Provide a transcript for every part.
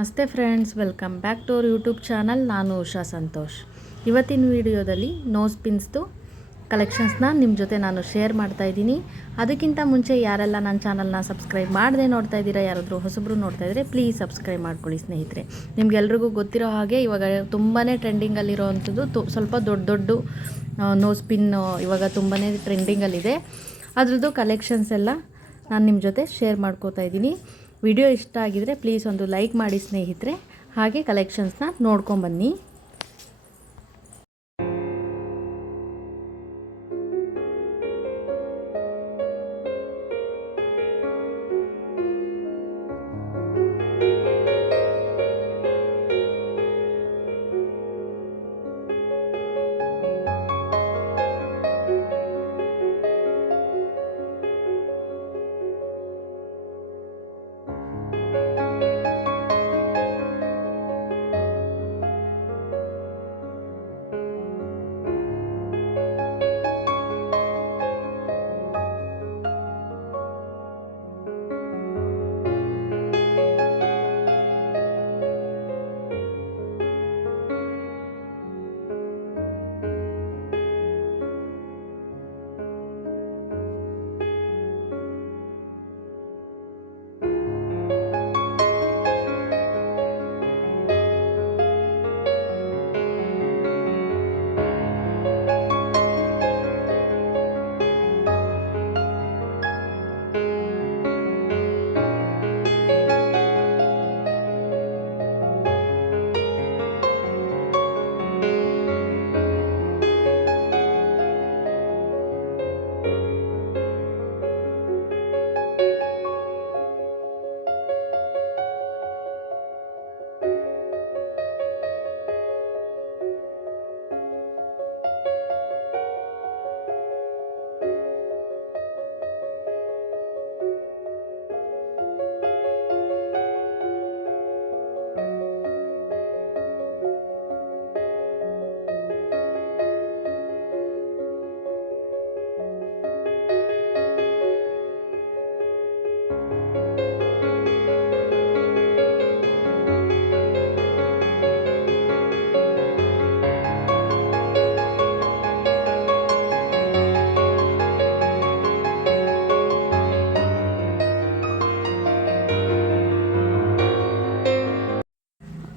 ನಮಸ್ತೆ friends, welcome back to our YouTube channel. ನಾನು ಉಷಾ ಸಂತೋಷ್. ಇವತ್ತಿನ ವಿಡಿಯೋದಲ್ಲಿ ನೋಸ್ ಪಿನ್ಸ್ದು ಕಲೆಕ್ಷನ್ಸ್ನ ನಿಮ್ಮ ಜೊತೆ ನಾನು ಶೇರ್ ಮಾಡ್ತಾ ಇದ್ದೀನಿ. ಅದಕ್ಕಿಂತ ಮುಂಚೆ ಯಾರೆಲ್ಲ ನನ್ನ ಚಾನಲ್ನ ಸಬ್ಸ್ಕ್ರೈಬ್ ಮಾಡದೆ ನೋಡ್ತಾ ಇದ್ದೀರಾ, ಯಾರಾದರೂ ಹೊಸಬ್ರು ನೋಡ್ತಾ ಇದ್ದರೆ ಪ್ಲೀಸ್ ಸಬ್ಸ್ಕ್ರೈಬ್ ಮಾಡ್ಕೊಳ್ಳಿ ಸ್ನೇಹಿತರೆ. ನಿಮಗೆಲ್ರಿಗೂ ಗೊತ್ತಿರೋ ಹಾಗೆ ಇವಾಗ ತುಂಬಾ ಟ್ರೆಂಡಿಂಗಲ್ಲಿರೋ ಅಂಥದ್ದು ಸ್ವಲ್ಪ ದೊಡ್ಡ ನೋಸ್ ಪಿನ್ ಇವಾಗ ತುಂಬಾ ಟ್ರೆಂಡಿಂಗಲ್ಲಿದೆ. ಅದ್ರದ್ದು ಕಲೆಕ್ಷನ್ಸ್ ಎಲ್ಲ ನಾನು ನಿಮ್ಮ ಜೊತೆ ಶೇರ್ ಮಾಡ್ಕೋತಾ ಇದ್ದೀನಿ. ವಿಡಿಯೋ ಇಷ್ಟ ಆಗಿದರೆ ಪ್ಲೀಸ್ ಒಂದು ಲೈಕ್ ಮಾಡಿ ಸ್ನೇಹಿತರೆ. ಹಾಗೆ ಕಲೆಕ್ಷನ್ಸ್ನ ನೋಡ್ಕೊಂಬನ್ನಿ.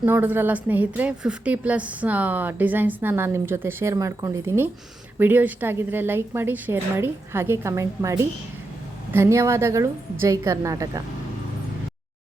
ನೋಡಿದ್ರಲ್ಲ ಸ್ನೇಹಿತರೆ, 50+ ಡಿಸೈನ್ಸ್ನ ನಾನು ನಿಮ್ಮ ಜೊತೆ ಶೇರ್ ಮಾಡ್ಕೊಂಡಿದ್ದೀನಿ. ವಿಡಿಯೋ ಇಷ್ಟ ಆಗಿದರೆ ಲೈಕ್ ಮಾಡಿ, ಶೇರ್ ಮಾಡಿ, ಹಾಗೆ ಕಮೆಂಟ್ ಮಾಡಿ. ಧನ್ಯವಾದಗಳು. ಜೈ ಕರ್ನಾಟಕ.